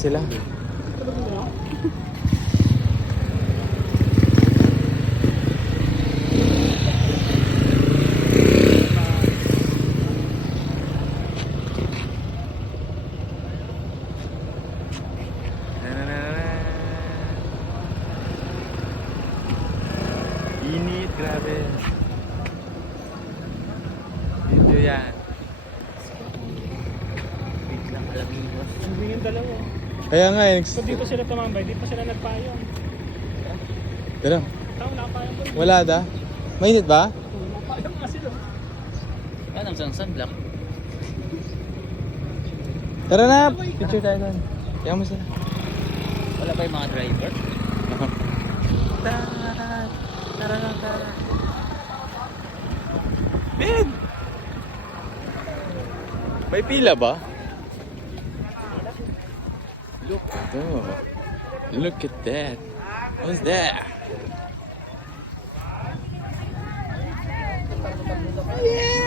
sila. Init, grabe. Dito yan. Wait lang, alamingos. Hindi yung dalawa. Kaya nga eh. So dito sila tumambay, dito sila nagpayong. Tara, Tao, nakapayong ko. wala da. Mainit ba? Nakapayong nga sila. Yan ang sunblock. Tara na! Picture tayo doon. Kaya mo sila. Wala ba yung mga driver? Tara. Ben! May pila ba? Look at that. What's that? Yeah!